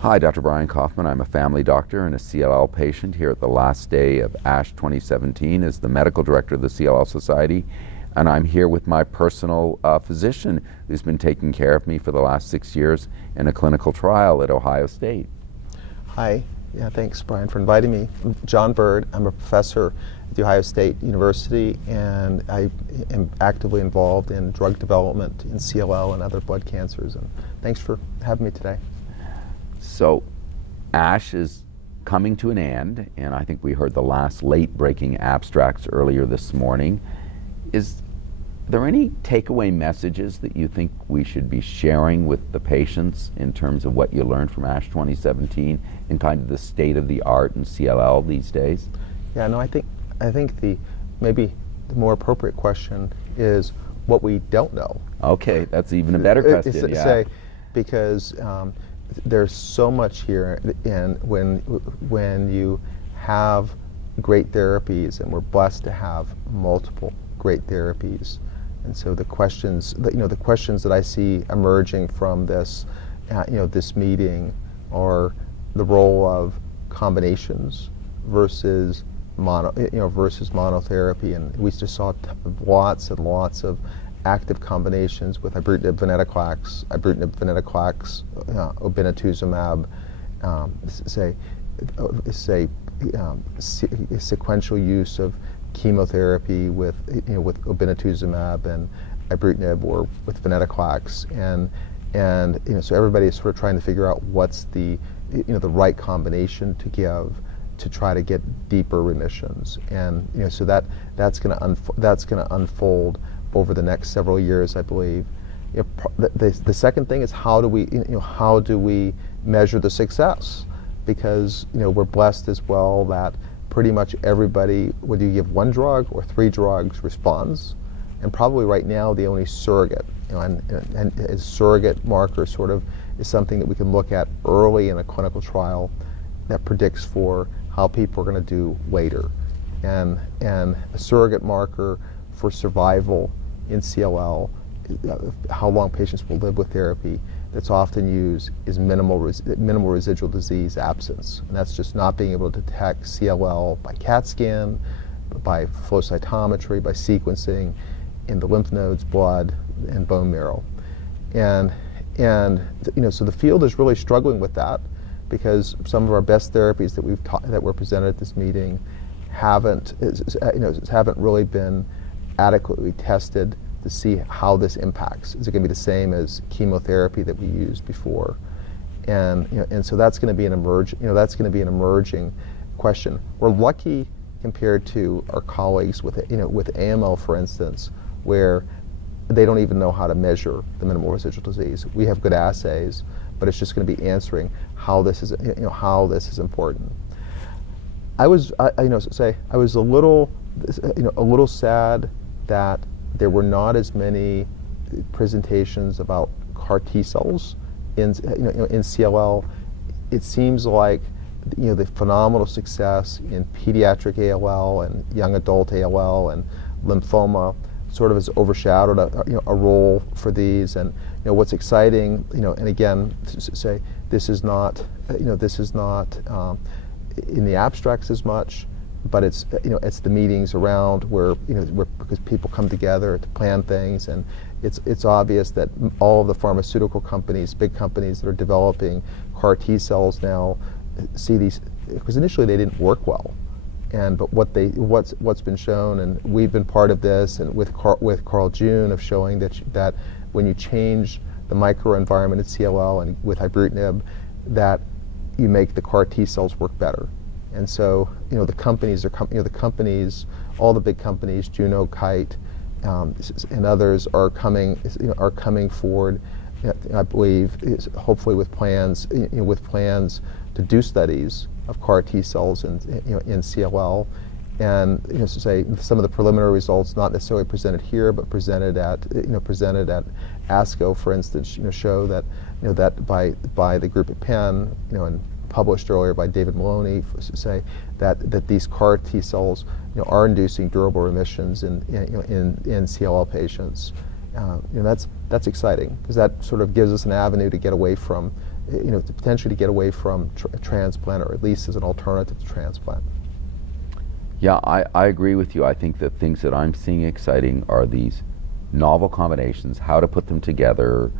Hi, Dr. Brian Kaufman. I'm a family doctor and a CLL patient here at the last day of ASH 2017 as the medical director of the CLL Society. And I'm here with my personal physician who's been taking care of me for the last 6 years in a clinical trial at Ohio State. Hi. Yeah, thanks, Brian, for inviting me. I'm John Byrd. I'm a professor at the Ohio State University, and I am actively involved in drug development in CLL and other blood cancers. And thanks for having me today. So ASH is coming to an end, and I think we heard the last late-breaking abstracts earlier this morning. Is there any takeaway messages that you think we should be sharing with the patients in terms of what you learned from ASH 2017 and kind of the state of the art in CLL these days? Yeah, no, I think maybe the more appropriate question is what we don't know. Okay, that's even a better question. Yeah. Because there's so much here, and when you have great therapies, and we're blessed to have multiple great therapies, and so the questions that I see emerging from this, this meeting, are the role of combinations versus monotherapy, and we just saw lots and lots of active combinations with Ibrutinib, venetoclax, obinutuzumab, sequential use of chemotherapy with obinutuzumab and Ibrutinib or with venetoclax, and so everybody is sort of trying to figure out what's the right combination to give to try to get deeper remissions, and so that's going to unfold over the next several years, I believe. The second thing is how do we measure the success? Because we're blessed as well that pretty much everybody, whether you give one drug or 3 drugs, responds, and probably right now the only surrogate, and a surrogate marker sort of is something that we can look at early in a clinical trial that predicts for how people are going to do later, and a surrogate marker for survival in CLL, how long patients will live with therapy, that's often used is minimal residual disease absence. And that's just not being able to detect CLL by CAT scan, by flow cytometry, by sequencing in the lymph nodes, blood, and bone marrow. And so the field is really struggling with that, because some of our best therapies that were presented at this meeting haven't really been adequately tested to see how this impacts. Is it going to be the same as chemotherapy that we used before? And so that's going to be an emerging question. We're lucky compared to our colleagues with AML, for instance, where they don't even know how to measure the minimal residual disease. We have good assays, but it's just going to be answering how this is important. I was a little sad that there were not as many presentations about CAR T cells in CLL. It seems like the phenomenal success in pediatric ALL and young adult ALL and lymphoma sort of has overshadowed a role for these. And what's exciting, and again, to say this is not in the abstracts as much, but it's the meetings around where because people come together to plan things, and it's obvious that all of the pharmaceutical companies, big companies that are developing CAR T cells now, see these, because initially they didn't work well, but what's been shown, and we've been part of this, and with Carl June, of showing that when you change the microenvironment at CLL and with Ibrutinib, that you make the CAR T cells work better. And so, the companies all the big companies, Juno, Kite, and others are coming forward. I believe, hopefully with plans to do studies of CAR T cells in CLL, and to say some of the preliminary results, not necessarily presented here, but presented at ASCO, for instance, show that that by the group at Penn, and published earlier by David Maloney, say that these CAR T cells are inducing durable remissions in CLL patients. That's exciting, because that sort of gives us an avenue to get away from to potentially get away from transplant, or at least as an alternative to transplant. Yeah, I agree with you. I think the things that I'm seeing exciting are these novel combinations, how to put them together.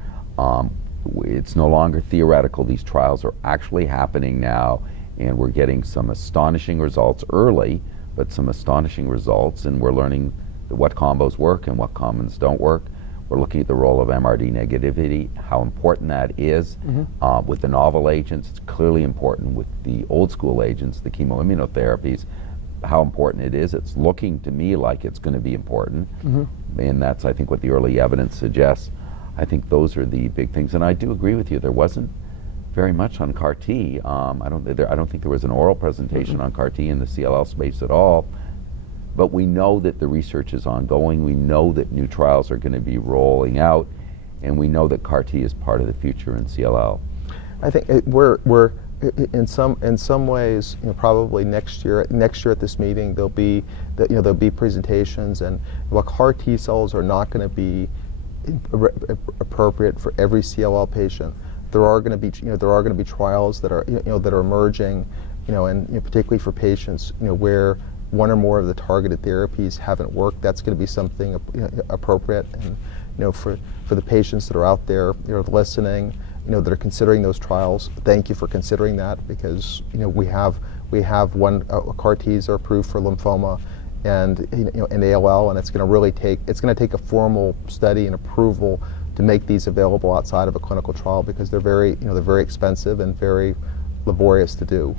It's no longer theoretical. These trials are actually happening now, and we're getting some astonishing results early, but some astonishing results, and we're learning what combos work and what combos don't work. We're looking at the role of MRD negativity, how important that is. With the novel agents. It's clearly important with the old school agents, the chemoimmunotherapies, how important it is. It's looking to me like it's going to be important, and that's, I think, what the early evidence suggests. I think those are the big things, and I do agree with you. There wasn't very much on CAR T. I don't think there was an oral presentation on CAR T in the CLL space at all. But we know that the research is ongoing. We know that new trials are going to be rolling out, and we know that CAR T is part of the future in CLL. I think we're in some ways, probably next year at this meeting there'll be presentations, and while CAR T cells are not going to be appropriate for every CLL patient, there are going to be trials that are emerging, and particularly for patients where one or more of the targeted therapies haven't worked. That's going to be something appropriate, and for the patients that are out there listening, that are considering those trials, thank you for considering that, because we have CAR Ts are approved for lymphoma and and ALL, and it's going to take a formal study and approval to make these available outside of a clinical trial, because they're very expensive and very laborious to do.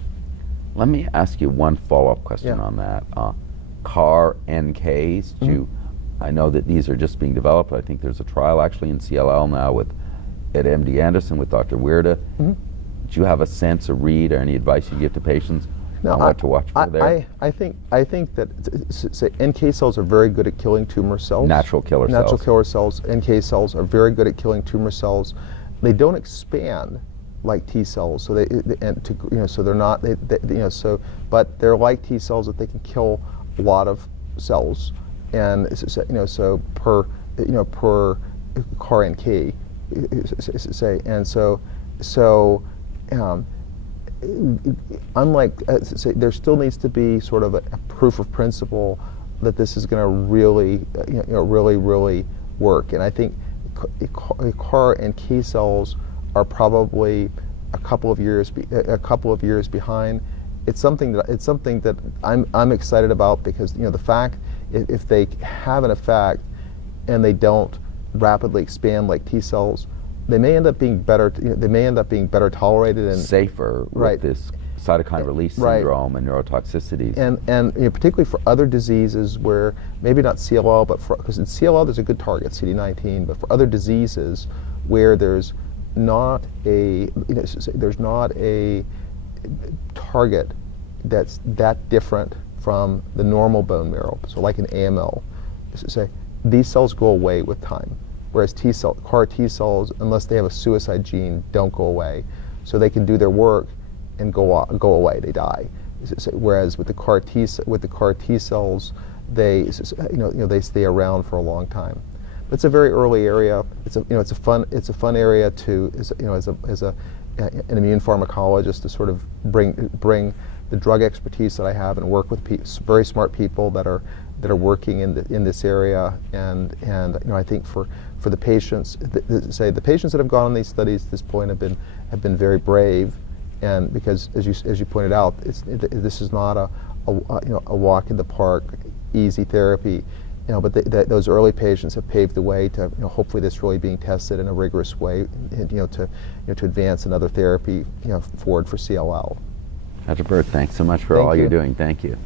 Let me ask you one follow-up question on that. CAR NKs, I know that these are just being developed. I think there's a trial actually in CLL now at MD Anderson with Dr. Byrd. Do you have a sense, a read, or any advice you give to patients on what to watch for there? I think that NK cells are very good at killing tumor cells. Natural killer cells. Natural killer cells. NK cells are very good at killing tumor cells. They don't expand like T cells, so they're not but they're like T cells that they can kill a lot of cells, and so per CAR NK, say, and so unlike there still needs to be sort of a proof of principle that this is going to really really work, and I think CAR NK cells are probably a couple of years behind. It's something that I'm excited about, because the fact if they have an effect and they don't rapidly expand like T cells, they may end up being better. They may end up being better tolerated and safer with this cytokine release syndrome and neurotoxicities. And particularly for other diseases where maybe not CLL, but because in CLL there's a good target, CD19, but for other diseases where there's not a target that's that different from the normal bone marrow. So like in AML, these cells go away with time, whereas CAR T cells, unless they have a suicide gene, don't go away. So they can do their work and go away. They die. Whereas with the CAR T cells, they stay around for a long time. But it's a very early area. It's a fun area to as an immune pharmacologist to sort of bring the drug expertise that I have and work with very smart people that are working in this area, and I think for the patients, the patients that have gone on these studies at this point have been very brave, and because as you pointed out, this is not a walk in the park, easy therapy, but those early patients have paved the way to hopefully this really being tested in a rigorous way, to advance another therapy forward for CLL. Dr. Byrd, thanks so much for all you're doing. Thank you.